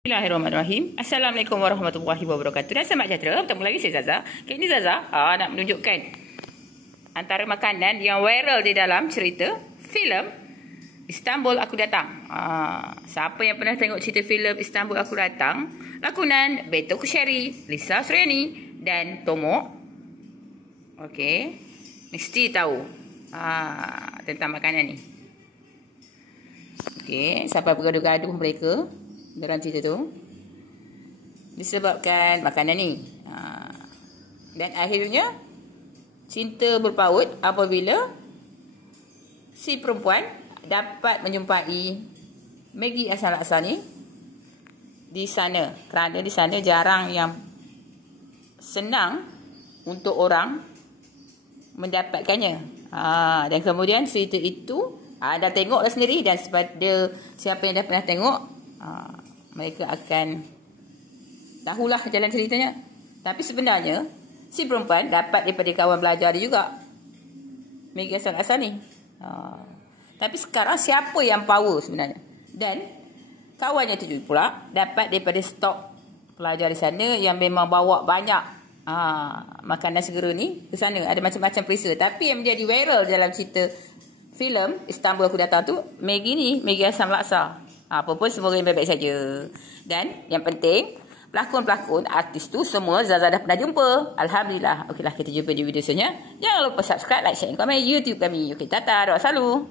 Bismillahirrahmanirrahim. Assalamualaikum warahmatullahi wabarakatuh. Dan selamat sejahtera. Bertemu lagi saya Zaza. Okay, ini Zaza nak menunjukkan antara makanan yang viral di dalam cerita filem Istanbul Aku Datang. Siapa yang pernah tengok cerita filem Istanbul Aku Datang? Lakonan Beto Kusheri, Lisa Suryani dan Tomo. Okey, mesti tahu tentang makanan ni. Okey, sampai bergaduh-gaduh mereka dalam cerita tu disebabkan makanan ni. Dan akhirnya cinta berpaut apabila si perempuan dapat menjumpai Maggie Hassan Laksani di sana, kerana di sana jarang yang senang untuk orang mendapatkannya. Dan kemudian cerita itu dah tengok dah sendiri, dan kepada siapa yang dah pernah tengok, mereka akan tahulah jalan ceritanya. Tapi sebenarnya si perempuan dapat daripada kawan belajar dia juga, Maggie Hassan Laksani. Tapi sekarang siapa yang power sebenarnya? Dan kawannya tu pula dapat daripada stok pelajar di sana yang memang bawa banyak makanan segera ni ke sana. Ada macam-macam perisa. Tapi yang menjadi viral dalam cerita filem Istanbul Aku Datang tu Maggie Hassan Laksani. Apa pun semoga yang baik-baik saja. Dan yang penting, pelakon-pelakon, artis tu semua Zaza dah pernah jumpa. Alhamdulillah. Okeylah, kita jumpa di video selanjutnya. Jangan lupa subscribe, like, share, komen YouTube kami. Okey, tata, doa selalu.